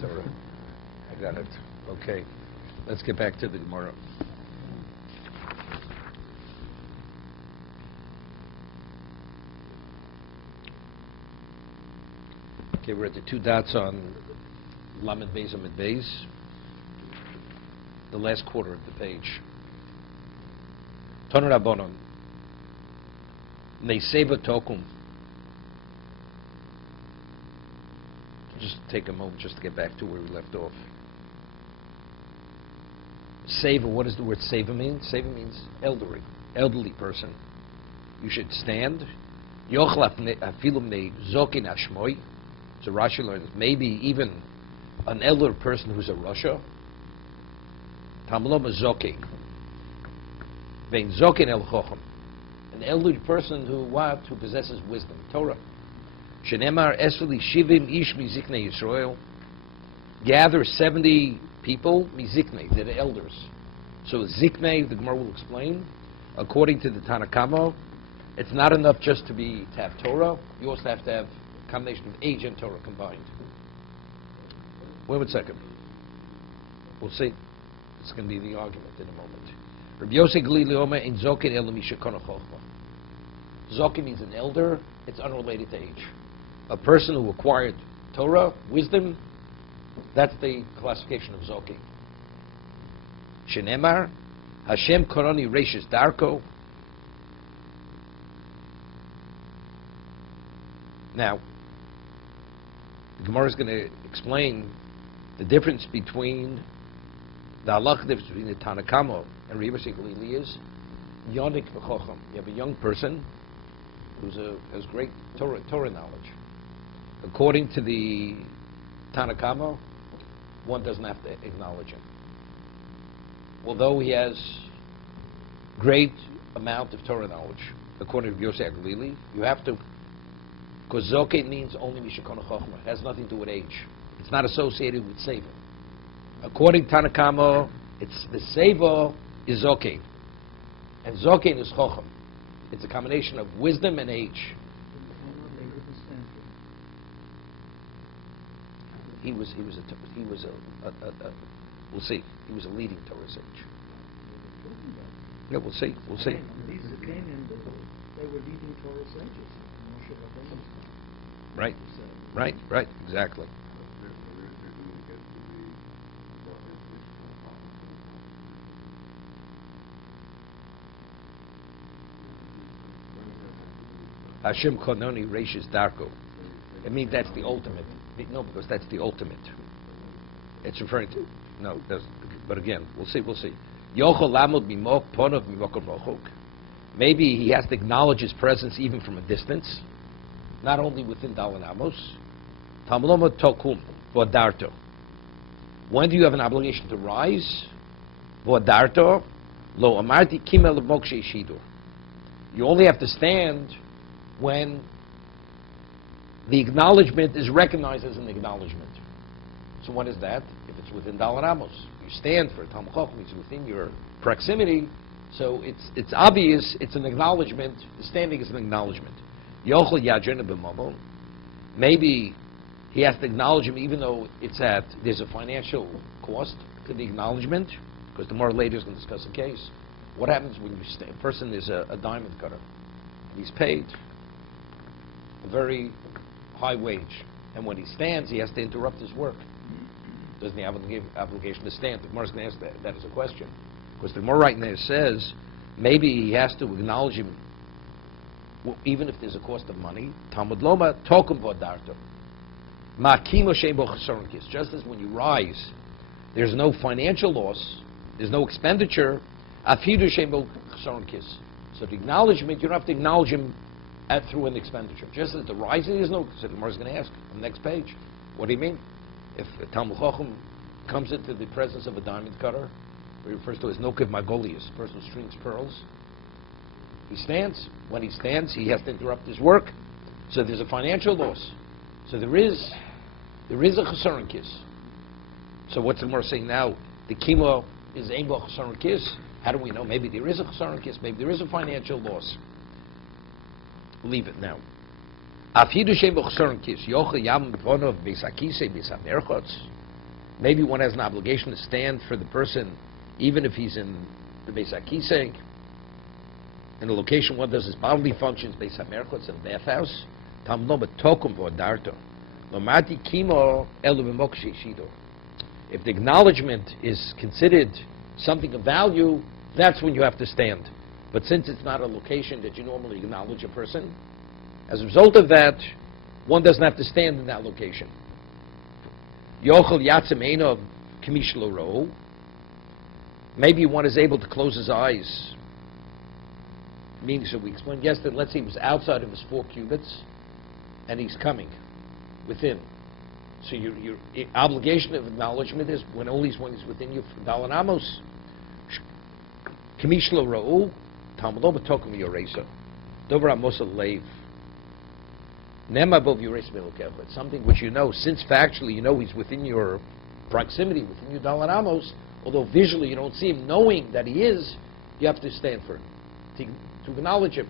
Torah. I got it. Okay. Let's get back to the Gemara. Okay, we're at the two dots on Lamed Beis Amid Beis, the last quarter of the page. Tanu Rabbanon, Neiseva Tokum. Just take a moment just to get back to where we left off. Seva, what does the word seva mean? Seva means elderly person. You should stand. Yochlaf afilum ne zokin ashmoi. So Rashi learns maybe even an elder person who's a Rasha. Tamlom zokin. Vein zokin el chochem. An elderly person who possesses wisdom, Torah. Shenemar esveli shivim ish miziknei Yisrael. Gather 70 people, miziknei, they're the elders. So ziknei, the Gemara will explain, according to the Tanakama, it's not enough just to have Torah. You also have to have a combination of age and Torah combined. Wait 1 second. We'll see. It's going to be the argument in a moment. Rabbi Yosef Glili Omer in Zokin el mishakono chochma. Zokin means an elder. It's unrelated to age. A person who acquired Torah, wisdom, that's the classification of Zokin. Shenemar, Hashem koroni reishis darko. Now, the Gemara is going to explain the difference between the halakha difference between the Tanakama and Rabbi Yosef Glili is yonik v'chocham. You have a young person who has great Torah knowledge. According to the Tanakama, one doesn't have to acknowledge him. Although he has great amount of Torah knowledge, according to Yosef Glili, you have to, because Zoket means only Mishakona Chochma. It has nothing to do with age. It's not associated with Seva. According to Tanakama, it's the Seva is Zoket. And Zoket is Chocham. It's a combination of wisdom and age. He was we'll see. He was a leading Torah sage. Yeah, we'll see. These Zakanians, they were leading Torah sages. Right, exactly. Hashem Kononi Reishis Darko. I mean, that's the ultimate. No, because that's the ultimate. It's referring to, no, but again, we'll see. Yochel Lamod Mimok Ponov Mimokor Mochok. Maybe he has to acknowledge his presence even from a distance, not only within Dalan Amos. Tamloma Tokum Vodarto. When do you have an obligation to rise? Vodarto Lo Amarti Kimel Mokshe Shidur. You only have to stand when the acknowledgement is recognized as an acknowledgement. So what is that? If it's within Dalan Amos, you stand for Talmud Chacham, it's within your proximity, so it's obvious, it's an acknowledgement, the standing is an acknowledgement. Yochel Yadrina B'mamon, maybe he has to acknowledge him even though there's a financial cost to the acknowledgement, because tomorrow later is going to discuss a case. What happens when a person is a diamond cutter, and he's paid a very high wage, and when he stands, he has to interrupt his work. Doesn't he have an obligation to stand? The Gemara is going to ask that as a question. Because the Gemara right there says, maybe he has to acknowledge him, even if there's a cost of money. Talmud Loma, Tokum Vodarto. Ma'kimo Shem Bo Chesaron Kis. Just as when you rise, there's no financial loss, there's no expenditure, Afidu Shem Bo Chesaron Kis. So the acknowledgement, you don't have to acknowledge him through an expenditure. Just as the rising, there's no. So the Gemara is going to ask on the next page, what do you mean? If a Talmud Chacham comes into the presence of a diamond cutter, he refers to as Nokev Magolius, a person who strings pearls, he stands. When he stands, he has to interrupt his work. So there's a financial loss. So there is a Chesaron Kis. So what's the Gemara saying now? The Kimo is Ein Bo Chesaron Kis. How do we know? Maybe there is a Chesaron Kis. Maybe there is a financial loss. Leave it now. Maybe one has an obligation to stand for the person, even if he's in the Beis HaKisei, in a location one does his bodily functions, Beis HaMerchotz, in a bathhouse. If the acknowledgement is considered something of value, that's when you have to stand. But since it's not a location that you normally acknowledge a person, as a result of that, one doesn't have to stand in that location. Maybe one is able to close his eyes. Meaning, so we explained yesterday, let's say he was outside of his 4 cubits, and he's coming within. So your obligation of acknowledgement is when he's within you for Dalan Amos. Kamish lo ra'u, Talmud lo b'tokum yoresa. Dover amos leiv. Nema bov yoresa melokecha. It's something which you know, since factually you know he's within your proximity, within your Dalan Amos, although visually you don't see him, knowing that he is, you have to stand for him, to acknowledge him.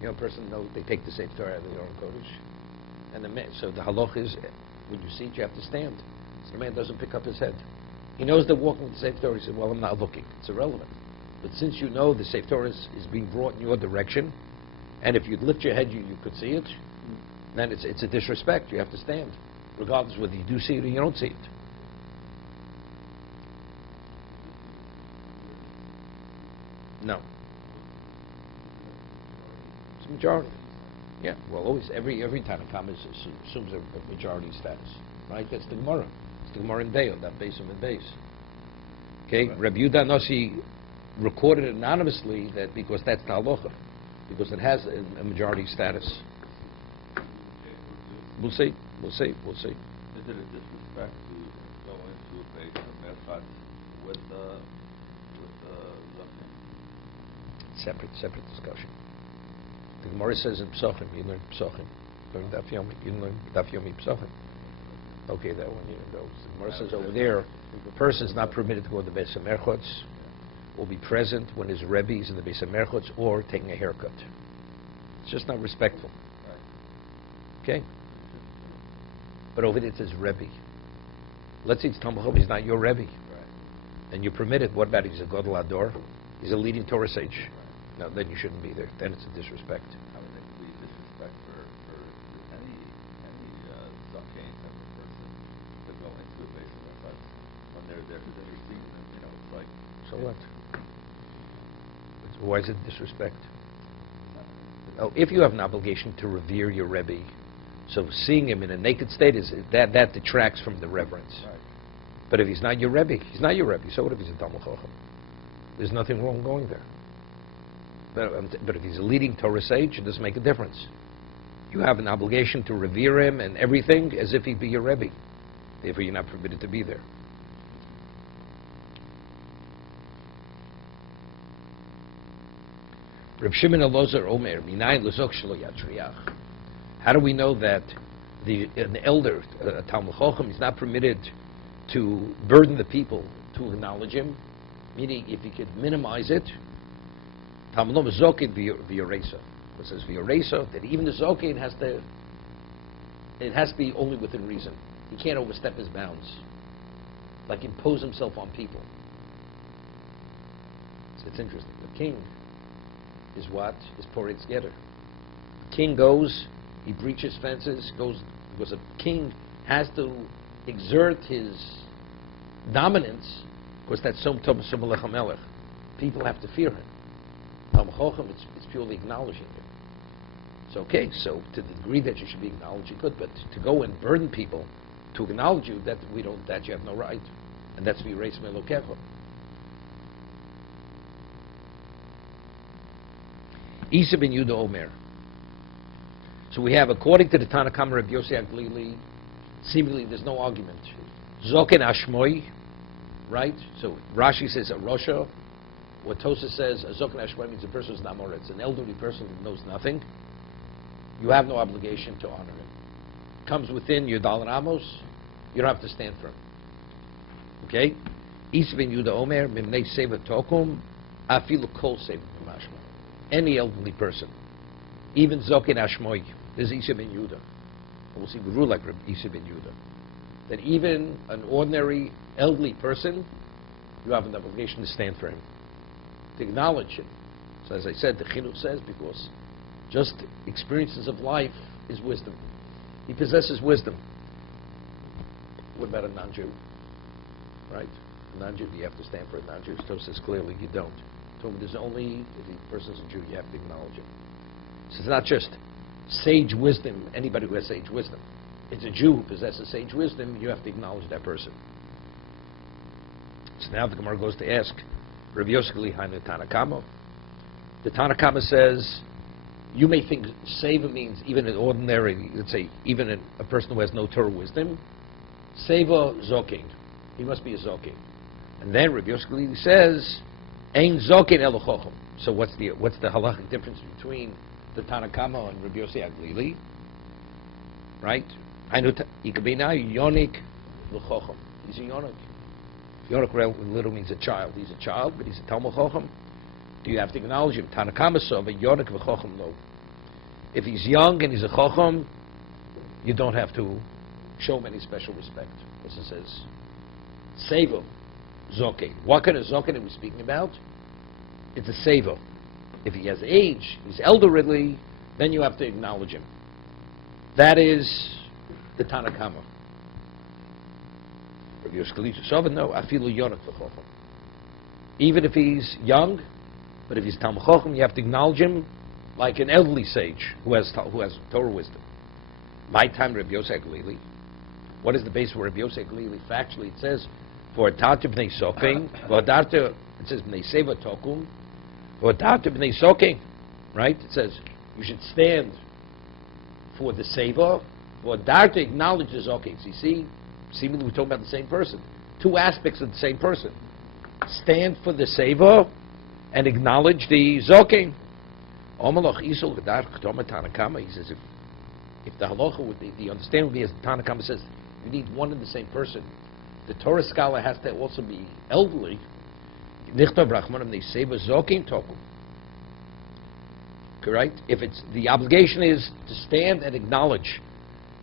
You know, a person knows they take the Sefer Torah out of the Aron Kodesh, and so the halach is, when you see it, you have to stand. So the man doesn't pick up his head. He knows they're walking with the Sefer Torah. He says, well, I'm not looking. It's irrelevant. But since you know the Sefer Torah is being brought in your direction, and if you lift your head, you could see it, then it's a disrespect. You have to stand, regardless whether you do see it or you don't see it. No. It's a majority. Yeah, well, always, every Tanakh assumes a majority status, right? That's the Gemara. It's the Gemara in Deo, that base of the base. Okay, right. Rabbi Yehuda Nossi recorded anonymously that because that's the halacha, because it has a majority status. We'll see. We'll see. We'll see. Is it a disrespect to go into a base of Merchat with Separate discussion. The Gemara says in Psochim, you learn Psochim. Learn Daf Yomi, you learn Daf Yomi Psochim. Okay, that one you know. The Gemara says over there, the person is not permitted to go to the Beis HaMerchotz, will be present when his Rebbe is in the Beis HaMerchotz, or taking a haircut. It's just not respectful. Okay? But over there it says Rebbe. Let's say it's Talmud Chacham, he's not your Rebbe. And you're permitted. What about he's a Gadol Ador? He's a leading Torah sage. No, then you shouldn't be there. Then it's a disrespect. How would it be disrespect for any Zakein type of person to go into a base of Merchat when they're there for their season? You know, it's like... So what? Why is it disrespect? Oh, if you have an obligation to revere your Rebbe, so seeing him in a naked state, that detracts from the reverence. Right. But if he's not your Rebbe, he's not your Rebbe. So what if he's a Talmud Chacham? There's nothing wrong going there. But if he's a leading Torah sage, it doesn't make a difference. You have an obligation to revere him and everything as if he'd be your Rebbe. Therefore, you're not permitted to be there. Reb Shimon Elazar Omer, Minayin Lezok Shelo Yatriach. How do we know that an elder, a Talmud Chacham, is not permitted to burden the people to acknowledge him? Meaning, if he could minimize it, Talmud Lo Zokin v'yoresa. It says v'yoresa, that even the Zokin has to be only within reason. He can't overstep his bounds, like impose himself on people. It's interesting. The king is what? Is porei together. The king goes, he breaches fences, because a king has to exert his dominance, because that's Som Tov Som Melech HaMelech. People have to fear him. Talmud Chacham, it's purely acknowledging him. It's okay, so to the degree that you should be acknowledging, good, but to go and burden people to acknowledge you, that you have no right. And that's v'yireis me'elokecha. Isa ben Yehuda Omer. So we have, according to the Tanna Kamma Rabbi Yossi Aglili, seemingly there's no argument. Zoken Ashmoi, right? So Rashi says a Rosha. What Tosa says, a Zoken Ashmoi means a person who's not more. It's an elderly person who knows nothing. You have no obligation to honor him. Comes within your Dalan Amos, you don't have to stand for him. Okay? Isa ben Yehuda Omer, Mimnei Seva Tokum, Afilu kol sev mashma. Any elderly person, even Zokin Ashmoy, there's Isha ben Yehuda. We'll see we rule like Isha ben Yehuda. That even an ordinary elderly person, you have an obligation to stand for him, to acknowledge him. So as I said, the Chinuch says, because just experiences of life is wisdom. He possesses wisdom. What about a non-Jew? Right? A non-Jew, you have to stand for a non-Jew. So says clearly you don't. So there's only, if the person's a Jew, you have to acknowledge him. So it's not just sage wisdom, anybody who has sage wisdom. It's a Jew who possesses sage wisdom, you have to acknowledge that person. So now the Gemara goes to ask, Rav Yosef Hainu Tanakama. The Tanakama says, you may think Seva means even an ordinary, let's say, even a person who has no Torah wisdom. Seva Zokin. He must be a Zokin. And then Rav Yosef says, Ein Zokin Elo Chochem. So what's the halachic difference between the Tanakama and Rav Yosef Aglili? Right? Ikabina Yonik L'Chochem. He's a Yonik. Yonik literally means a child. He's a child, but he's a Talmud Chochem. Do you have to acknowledge him? Tanakama Sova Yonik V'Chochem Lo. If he's young and he's a Chochem, you don't have to show him any special respect. As it says, Seva Zokin. What kind of Zokin are we speaking about? It's a Seva. If he has age, he's elderly, then you have to acknowledge him. That is the Tanakama. Rabbi Yoshkalicha Sova, no, Afilu Yonik V'Chochem. Even if he's young, but if he's Talmud Chochem, you have to acknowledge him like an elderly sage who has Torah wisdom. My time, Rabbi Yosef Glili. What is the base for Rabbi Yosef Glili? Factually, it says, for Tata b'nei Soking, it says b'nei Seva Tokum, for Tata b'nei Soking, right? It says you should stand for the Seva, for Darta acknowledge the Zokings. You see, seemingly we're talking about the same person. Two aspects of the same person. Stand for the Seva and acknowledge the Zoking. He says if the halacha would be, the understanding would be as the Tanakama says, you need one and the same person. The Torah scholar has to also be elderly. Correct? If it's the obligation is to stand and acknowledge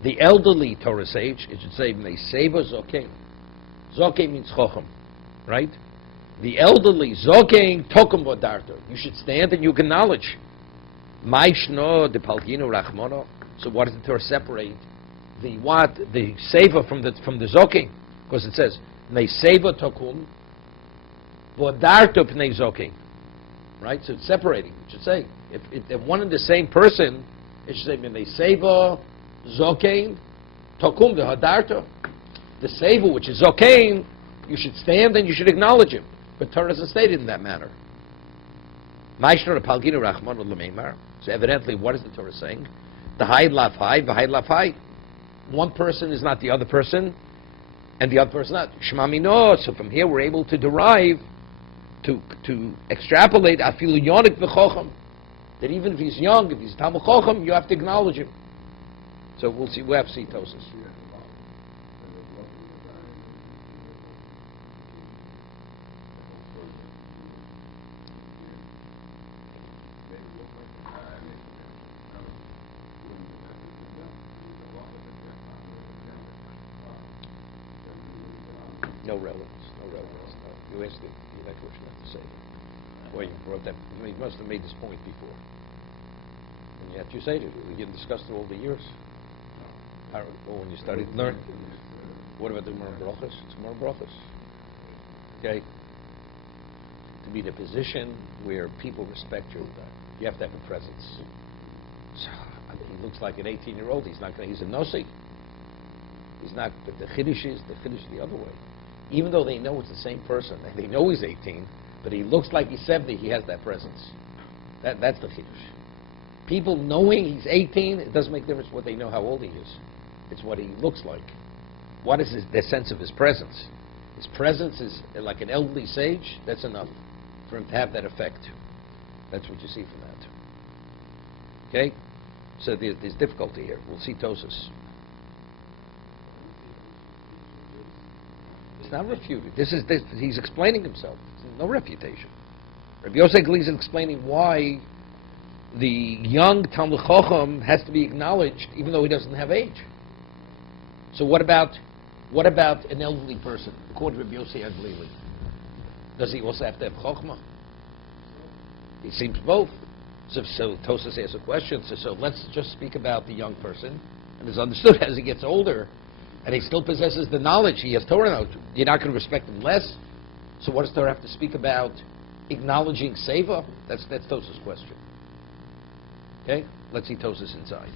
the elderly Torah sage, it should say Seva Zokein. Zokein means Chochem, right? The elderly Zokein Tokum Vodarto. You should stand and you acknowledge. Maishno de Palgino Rachmono. So what does the Torah separate? The Seva from the Zokein? Because it says Seva Tokum Vodarto Pnei Zokein. Right? So it's separating. It should say if they're one and the same person, it should say Seva Zokein Tokum the Hadarto. The Seva, which is Zokein, you should stand and you should acknowledge him. But Torah doesn't state it in that manner. So evidently, what is the Torah saying? The Hai Lafai, the Hai Lafai. One person is not the other person, and the other person not. Shmamino. So from here we're able to derive, to extrapolate Afilu Yonik V'Chochem. That even if he's young, if he's Talmud Chochem, you have to acknowledge him. So we'll see. We'll have to see Tosas. No relevance. No. You asked it. You like what you have to say. Well, you brought that. I mean, you must have made this point before. And yet you say it. We didn't discuss it all the years. Or when you studied, learn. What about the Gemara Brachos? It's Gemara Brachos. Okay? To be in a position where people respect you have to have a presence. So, I mean, he looks like an 18-year-old. He's not going. He's a Nossi. He's not. But the Kiddush is the other way. Even though they know it's the same person, they know he's 18, but he looks like he's 70, he has that presence. That's the Kiddush. People knowing he's 18, it doesn't make a difference what they know how old he is. It's what he looks like. What is their sense of his presence? His presence is like an elderly sage, that's enough for him to have that effect. That's what you see from that. Okay? So there's difficulty here. We'll see Tosas. It's not refuted. He's explaining himself. There's no refutation. Rabbi Yosef Glili is explaining why the young Talmud Chacham has to be acknowledged even though he doesn't have age. So what about an elderly person, according to Rabbi Yosef Glili? Does he also have to have Chachma? It seems both. So Tosas asks a question. So let's just speak about the young person. And it's understood as he gets older, and he still possesses the knowledge, he has Torah knowledge. You're not going to respect him less. So what does Torah have to speak about acknowledging Seva? That's Tosas' question. Okay? Let's see Tosas inside.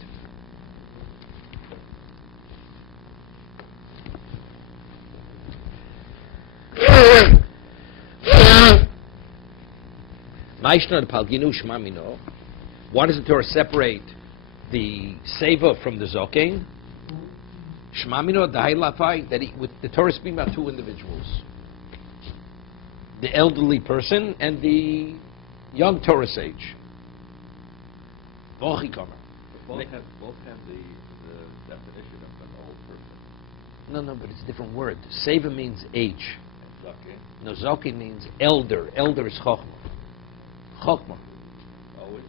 Why does the Torah separate the Seva from the Zokein? Shmamino Dahai Lafai, that with the Torah is speaking about two individuals. The elderly person and the young Torah sage. Both have the definition of an old person. No, but it's a different word. Seva means age. Zokein? No, Zokein means elder. Elder is Chochmah. Chochmah. Always?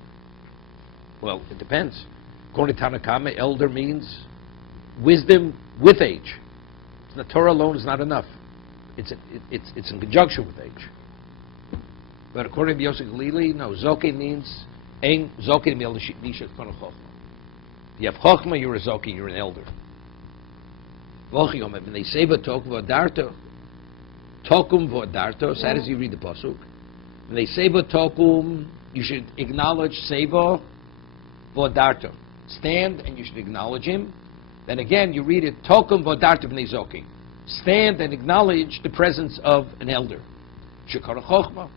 Well, it depends. According to Tanakama, elder means wisdom with age. The Torah alone is not enough. It's in conjunction with age. But according to Yosef Glili, no. Zokein means ein Zokein mil nishat kana chochma. If you have chochma, you're a Zokein, you're an elder. V'ochiyom, when they say v'tok v'adarto, tokum v'adarto. So how does he read the pasuk? When they say v'tokum, you should acknowledge seva v'adarto. Stand and you should acknowledge him. Then again, you read it tokum v'adarto b'nei Zokein. Stand and acknowledge the presence of an elder. Shekara chochma.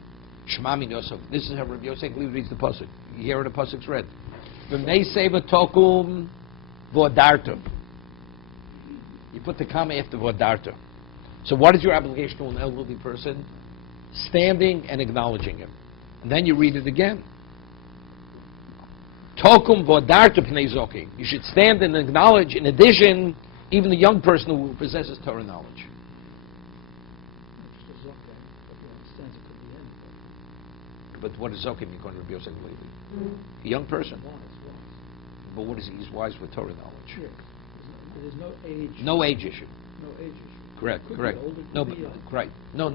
Shmami Yosef. This is how Rabbi Yosef Glili reads the pasuk. You hear the pasuk's read. V'nei seva tokum v'adarto. You put the comma after v'adarto. So what is your obligation to an elderly person? Standing and acknowledging him. And then you read it again. Tokum v'adarto p'nei Zokein. You should stand and acknowledge, in addition, even the young person who possesses Torah knowledge. But what does Zokein mean according to Rabbi Yosef Glili? A young person. But what is he? He's wise with Torah knowledge. Yes. There's no age. No age issue. No age issue. Correct, Could correct. be older, No, could but be young. right. No.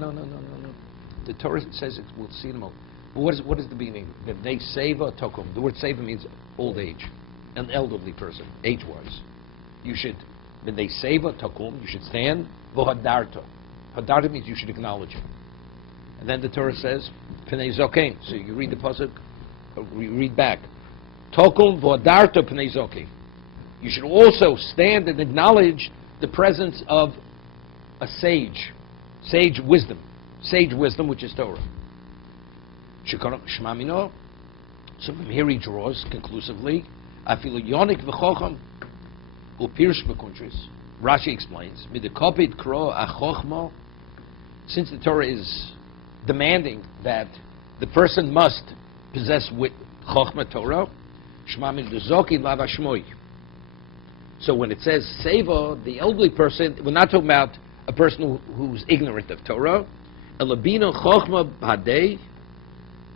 The Torah says it. We'll see in a moment. But what is the meaning? That they seva tokum. The word seva means old age, an elderly person, age-wise. You should. When they seva tokum, you should stand. V'hadarto. Hadarto means you should acknowledge him. And then the Torah says, Pnei Zokein. So you read the pasuk, you read back. Tokum v'adarto pnei Zokein. You should also stand and acknowledge the presence of a sage wisdom, which is Torah. Shmamino. So from here he draws conclusively, Afilu yonik v'chocham u'pirsh b'kuntris. Rashi explains, Midekopit kro achochmo. Since the Torah is demanding that the person must possess with Chochma Torah, Shmamid Zokein Lava Shmoi. So when it says Seva, the elderly person, we're not talking about a person who's ignorant of Torah. Elabino Chochma B'Hadei.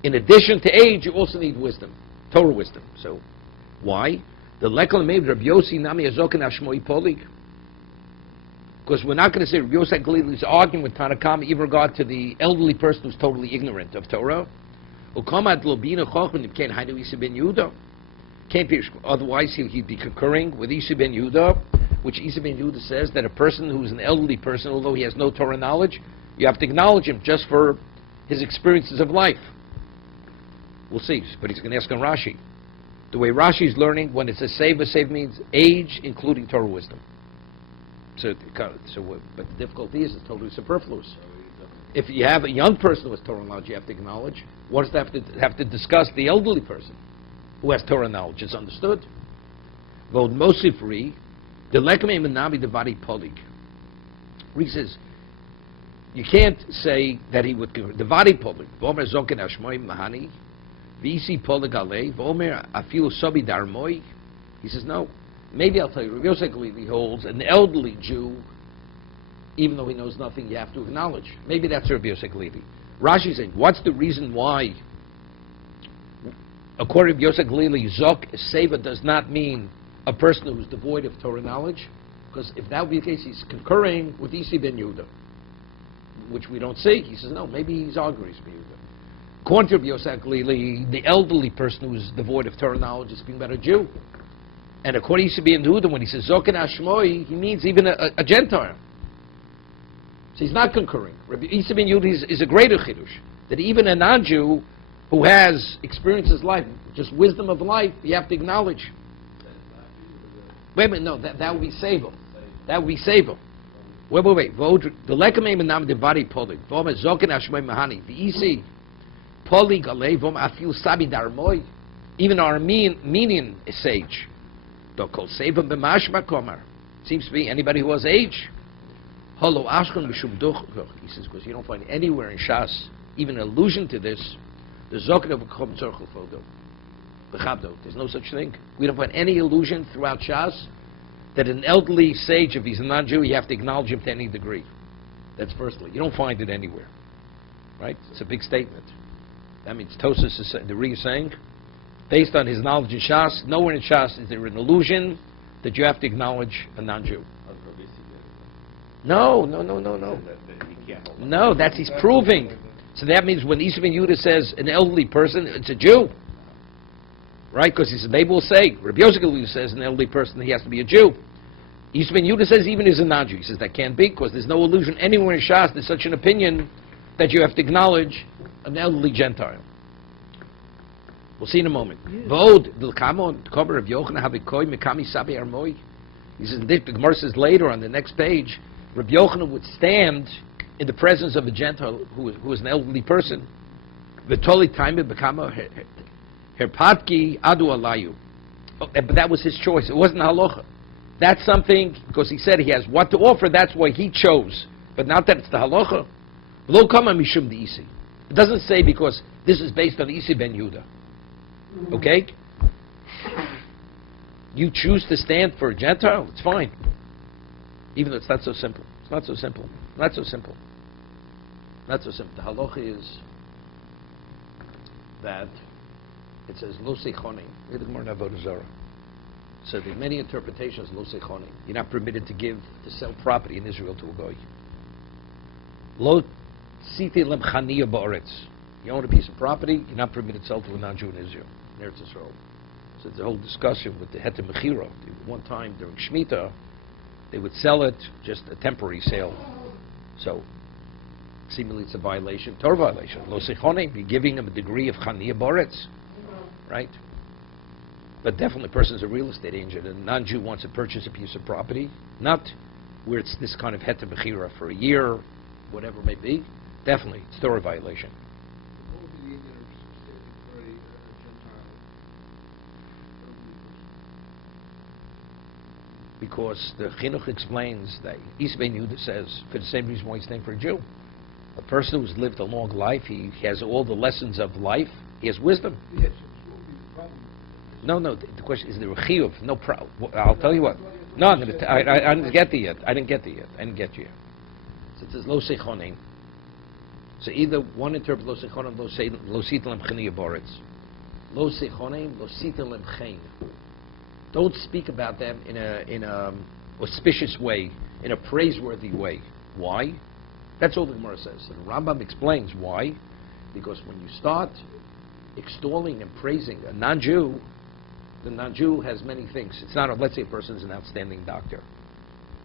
In addition to age, you also need wisdom, Torah wisdom. So why? The Lekal Meir Rabbi Yossi Nami Azokin Ashmoi Polig. Because we're not going to say Rabbi Yosef Glili is arguing with Tanakama in regard to the elderly person who's totally ignorant of Torah. Otherwise, he'd be concurring with Isa ben Yehuda, which Isa ben Yehuda says that a person who's an elderly person, although he has no Torah knowledge, you have to acknowledge him just for his experiences of life. We'll see, but he's going to ask on Rashi. The way Rashi is learning, when it says save means age, including Torah wisdom. But the difficulty is it's totally superfluous. If you have a young person who has Torah knowledge, you have to acknowledge. What does that have to discuss the elderly person who has Torah knowledge? It's understood. Vod Mosifri, the Lekame Menabi the body polig. He says you can't say that he would the body polig. Vomer Zokin Ashmoy Mahani, Visi polig ale, Vomer Afilu Sobi Darmoy. He says no. Maybe I'll tell you, Rabbi Yosef Glili holds an elderly Jew, even though he knows nothing, you have to acknowledge. Maybe that's Rabbi Yosef Glili. Rashi is saying, what's the reason why, according to Yosef Galili, Zok Seva does not mean a person who is devoid of Torah knowledge? Because if that would be the case, he's concurring with Isi ben Yehuda, which we don't see. He says, no, maybe he's arguing with Yehuda. According to Yosef Galili, the elderly person who is devoid of Torah knowledge is speaking about a Jew. And according to Isi ben Yehuda, when he says Zok and Ashmoi, he means even a Gentile. So he's not concurring. Isi ben Yehuda is a greater chiddush, that even a non-Jew who has experienced his life, just wisdom of life, you have to acknowledge. Wait a minute, no, that would be Sable. That would be Sable. Wait. The lekamei menam devari polig. Vom zoken ashmei mahani. The isi polig alei vom afil sabi darmoi. Even our Armenian sage. Do kol sevam b'mashma komar. Seems to be anybody who has age. Holo ashkon b'shum duch. He says, because you don't find anywhere in Shas even an allusion to this. The zoken of a tzorchel fodo. There's no such thing. We don't find any allusion throughout Shas that an elderly sage, if he's a non-Jew, you have to acknowledge him to any degree. That's firstly. You don't find it anywhere. Right? It's a big statement. That means Tosas is the Ri is saying, based on his knowledge in Shas, nowhere in Shas is there an allusion that you have to acknowledge a non-Jew. No. No, that's he's proving. So that means when Isi ben Yehuda says an elderly person, it's a Jew. Right? Because he said, maybe we'll say, Rabbi Yosef says an elderly person, he has to be a Jew. Isi ben Yehuda says even as a non-Jew. He says that can't be, because there's no allusion anywhere in Shas, there's such an opinion that you have to acknowledge an elderly Gentile. We'll see in a moment. He says, the Gemara says later on the next page, Rabbi Yochanan would stand in the presence of a Gentile who is an elderly person. V'toli time bekama herpatki adu alayu. But that was his choice. It wasn't halacha. That's something, because he said he has what to offer, that's why he chose. But not that it's the halacha. Lo kama mishum de'isi. It doesn't say because this is based on Isi ben Yehuda. Okay? You choose to stand for a Gentile, it's fine. Even though it's not so simple. It's not so simple. Not so simple. Not so simple. The halacha is that it says lo seichonim. Read the Gemara in Avodah Zarah. So there are many interpretations lo seichonim. You're not permitted to sell property in Israel to a goy. Lo siti lem chaniya ba'aretz. You own a piece of property, you're not permitted to sell to a non-Jew in Israel, in Eretz Yisrael. So there's a whole discussion with the heter mechira. One time during Shemitah, they would sell it, just a temporary sale. So seemingly it's a violation, Torah violation. Lo seichonim, you're giving them a degree of chaniya ba'aretz. Right? But definitely a person's a real estate agent, and a non-Jew wants to purchase a piece of property, not where it's this kind of heter mechira for a year, whatever it may be. Definitely, it's Torah violation. Because the Chinuch explains that Isi ben Yehuda says, for the same reason why he's named for a Jew. A person who's lived a long life, he has all the lessons of life, he has wisdom. Yes. No, the question is there a chiyuv? No problem. I'll tell you what. No, I didn't get there yet. I didn't get you yet. So it says lo seichonim. So either one interprets lo seichonim, lo sitel chaniya boretz. Lo seichonim, lo sitel chen. Don't speak about them in a auspicious way, in a praiseworthy way. Why? That's all the Gemara says. And the Rambam explains why. Because when you start extolling and praising a non-Jew, the non-Jew has many things. It's not, let's say a person is an outstanding doctor.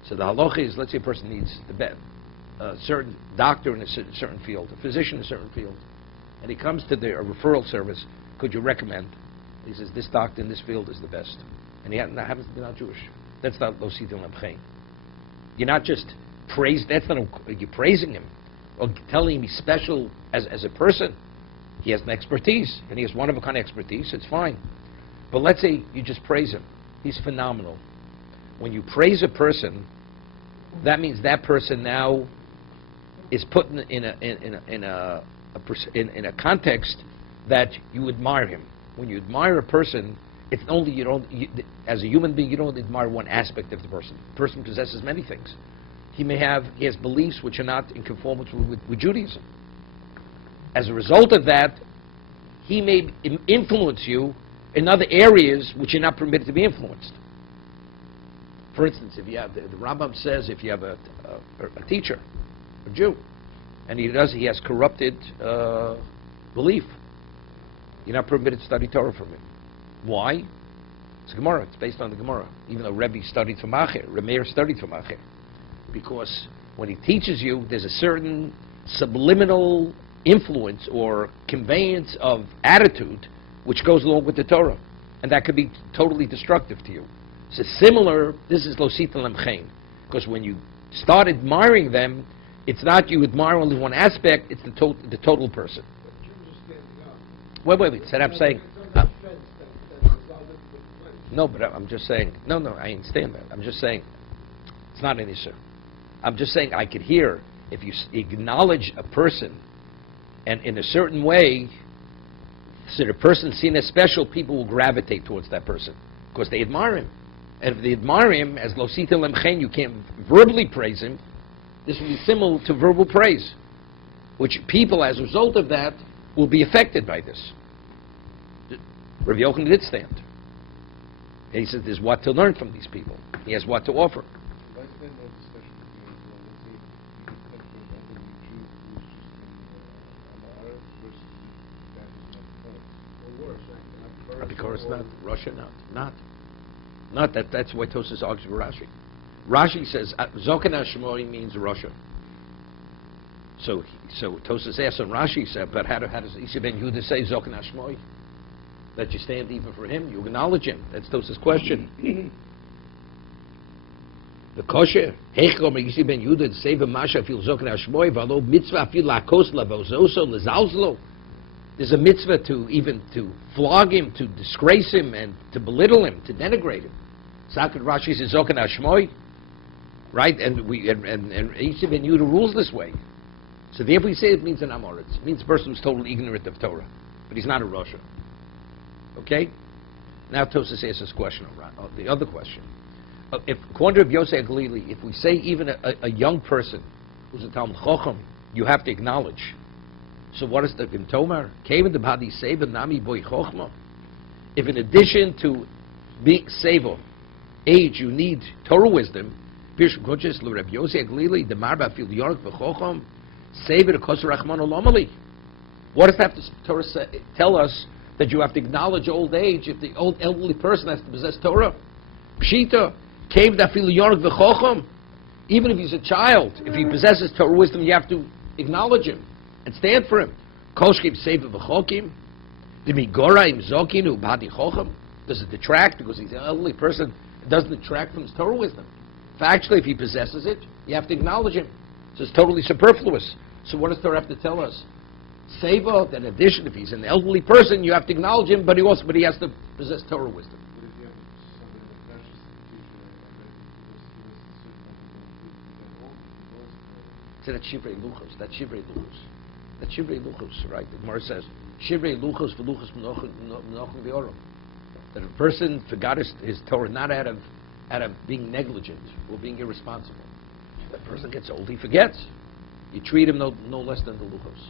So the halacha is, let's say a person needs a certain doctor in a certain field, a physician in a certain field, and he comes to a referral service, could you recommend? He says, this doctor in this field is the best. And he happens to be not Jewish. That's not lo sitil lemchein. You're not just you're praising him, or telling him he's special as a person. He has an expertise, and he has one-of-a-kind expertise, it's fine. But let's say you just praise him. He's phenomenal. When you praise a person, that means that person now is put in a context that you admire him. When you admire a person, it's only as a human being, you don't admire one aspect of the person. The person possesses many things. He has beliefs which are not in conformity with Judaism. As a result of that, he may influence you in other areas which you're not permitted to be influenced. For instance, if you have, the Rambam says, if you have a teacher, a Jew, and he has corrupted belief, you're not permitted to study Torah from him. Why? It's Gemara. It's based on the Gemara. Even though Rebbe studied from Achrei, Remeir studied from Achrei, because when he teaches you, there's a certain subliminal influence or conveyance of attitude which goes along with the Torah, and that could be totally destructive to you. So similar, this is Losita Lemchein, because when you start admiring them, it's not you admire only one aspect, it's the total person. Wait, so I'm saying... no, but I'm just saying... No, I understand that. I'm just saying, it's not an issue. I'm just saying I could hear, if you acknowledge a person, and in a certain way, so the person seen as special, people will gravitate towards that person, because they admire him. And if they admire him, as Losita Lemchen, you can't verbally praise him, this will be similar to verbal praise, which people, as a result of that, will be affected by this. Rav Yochanan did stand. And he says there's what to learn from these people. He has what to offer. Because not Russia, not that. That's why Tosas argues with Rashi. Rashi says Zokan Hashmoi means Russia. So Tosas asks on Rashi said, but how does Isa ben Yehuda say Zokan Hashmoi? That you stand even for him, you acknowledge him. That's Tosas' question. The kosher Heichom Isa ben Yehuda save a masha fil Zokan Hashmoi v'alo mitzvah fil lakos lavozoso lezalzlo. There's a mitzvah to flog him, to disgrace him, and to belittle him, to denigrate him. Sakad Rashi says Zokan Hashmoi, right? And Isa ben Yehuda rules this way. So therefore, we say it means an Amoritz. It means a person who's totally ignorant of Torah, but he's not a Russia. Okay. Now Tosas asks this question. The other question: if according to Yosef Galili, if we say even a young person who's a Talmud Chacham, you have to acknowledge. So what is the Gentomar? Came in the body seva nami boy chochma. If in addition to being seva, age, you need Torah wisdom, Pirsh Koches L'Reb Yosef Glili the Marba Fil York v'Chocham seva the Kosher Rachman Olamali. What does that Torah tell us that you have to acknowledge old age if the old elderly person has to possess Torah? Pshita came da Fil York v'Chocham. Even if he's a child, if he possesses Torah wisdom, you have to acknowledge him and stand for him. Koshkim Seva v'Chokim. The Migora im Zokinu Badi Chocham. Does it detract because he's an elderly person? It doesn't detract from his Torah wisdom. Factually, if he possesses it, you have to acknowledge him. So it's totally superfluous. So what does Torah have to tell us? Seva, that in addition, if he's an elderly person, you have to acknowledge him, but he has to possess Torah wisdom. So that's Shivrei Luchos. That's Shivrei Luchos. That's Shivrei Luchos, right? The Gemara says, Shivrei Luchos v'Luchos Menochem v'Oram. That a person forgot his Torah not out of being negligent or being irresponsible. That person gets old, he forgets. You treat him no less than the Luchos.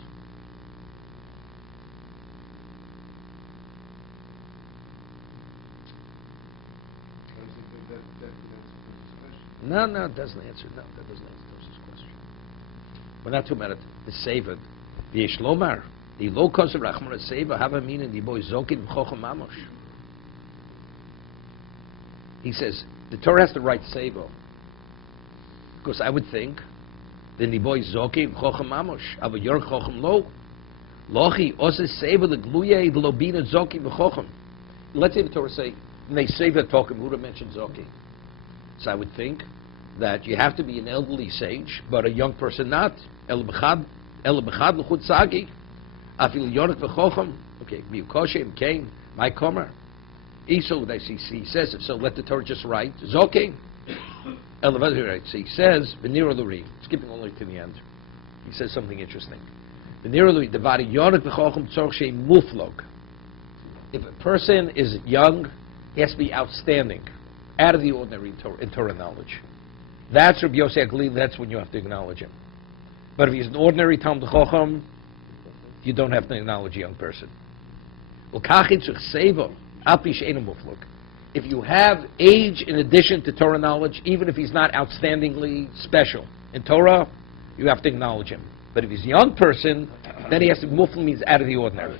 No, it doesn't answer. No, that doesn't answer Tos's question. We're not talking about the Seva. The Yeshlomar, the low cost of Rachman Seva, have a meaning, the boy Zokin Chocham Mamosh. He says, the Torah has to write Seva. Because I would think, then the boy Zokin Chocham Mamosh, Ava Yor Chocham Lo. Lochi, Ose Seva, the Gluye, the Lobina Zokin Chocham. Let's say the Torah say, when they Seva talking, Buddha mentioned Zokin. So I would think that you have to be an elderly sage, but a young person not. El bechad l'chut sagi, afil yonet v'chocham. Okay, miukoshem came my comer. So he says, so let the Torah just write zoking. El right. So he says v'nira l'ri. Skipping all the way to the end. He says something interesting. V'nira l'ri devari yonet v'chocham tzorch shei muflog. If a person is young, he has to be outstanding, out of the ordinary in Torah knowledge. That's Rabbi Yosef Glili, that's when you have to acknowledge him. But if he's an ordinary Talmud Chacham, you don't have to acknowledge a young person. If you have age in addition to Torah knowledge, even if he's not outstandingly special in Torah, you have to acknowledge him. But if he's a young person, then he has to mufl, means out of the ordinary.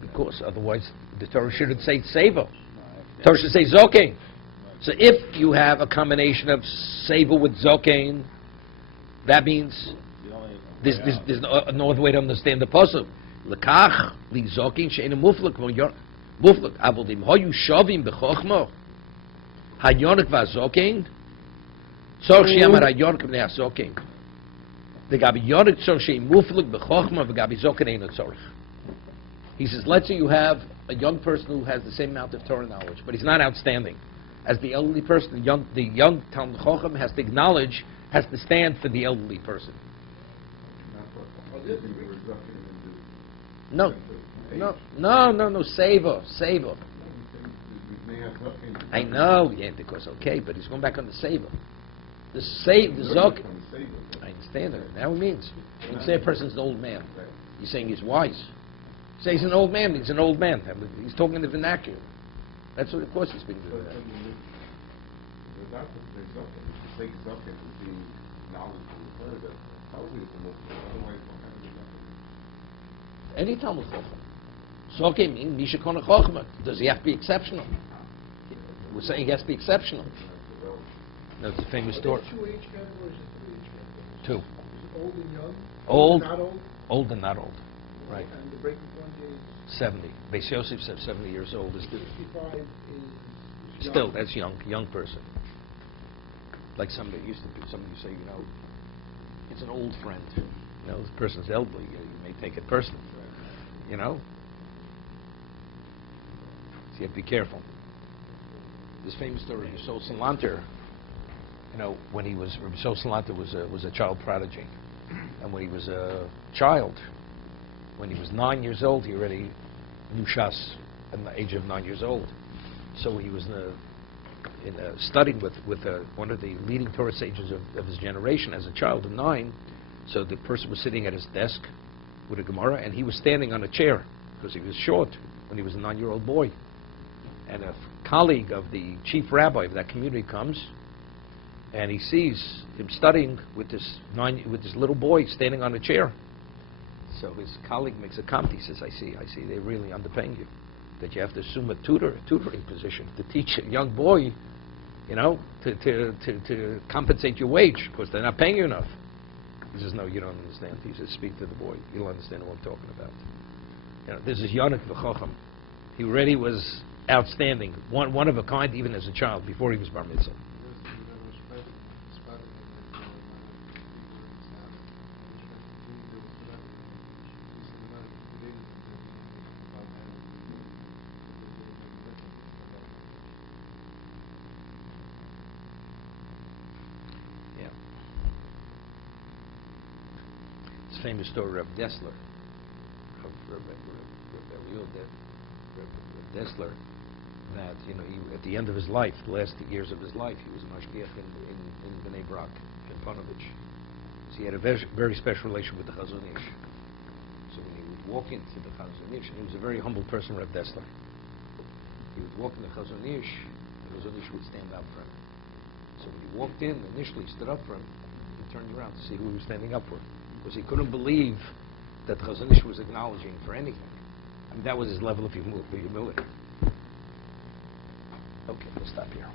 Because otherwise, the Torah shouldn't say seva. Torah should say zokein. So if you have a combination of seva with zokein, that means there's no other way to understand the pasuk. Lekach li zokein she'ena muflek muflek avodim hoyu shavim bechochma hayonik vazokein tzor sheyamar hayonik b'nei hazokein v'gabi yonik tzor shei muflek bechochma v'gabi zokein eino tzorich. He says, let's say you have a young person who has the same amount of Torah knowledge, but he's not outstanding. As the elderly person, the young Talmud Chacham has to acknowledge, has to stand for the elderly person. No, seva. I know, yeah, because okay, but he's going back on the seva. The zok. I understand that. Now it means when you say a person's an old man, you're saying he's wise. Say he's an old man. He's an old man. He's talking in the vernacular. That's what, of course, he's been doing that. Any Talmud Chacham. Zokein means Misha Kona Chachma. Does he have to be exceptional? We're saying he has to be exceptional. That's a famous story. Two age categories and 3 age categories. Two. Is it old and young? Old. Not old? Old and not old. Right. And the breaking point is 70. Beis Yosef said 70 years old is 65 is still, young. that's young person. Like somebody used to be, somebody say, it's an old friend. This person's elderly. You may take it personally. So you have to be careful. This famous story of Yisrael Salanter, when he was, Yisrael Salanter was a child prodigy. And when he was a child, when he was 9 years old, he already knew Shas at the age of 9 years old. So he was studying with one of the leading Torah sages of his generation as a child of 9. So the person was sitting at his desk with a Gemara, and he was standing on a chair because he was short when he was a 9-year-old boy. And a colleague of the chief rabbi of that community comes, and he sees him studying with this little boy standing on a chair. So his colleague makes a comment. He says, I see, they're really underpaying you. That you have to assume a tutoring position to teach a young boy, to compensate your wage because they're not paying you enough. He says, no, you don't understand. He says, speak to the boy. You'll understand what I'm talking about. This is Yonik V'Chacham. He already was outstanding, one of a kind, even as a child, before he was bar mitzvah. Famous story of Dessler, Dessler, that he, at the end of his life, the last years of his life, he was mashgiach in Bnei Brak, in Panovich. So he had a very special relation with the Chazon Ish. So when he would walk into the Chazon Ish, and he was a very humble person, Rav Dessler. He would walk in the Chazon Ish, the Chazon Ish would stand up for him. So when he walked in, initially stood up for him, he turned around to see who he was standing up for. Because he couldn't believe that Chazon Ish was acknowledging for anything. That was his level of humility. Okay, we'll stop here.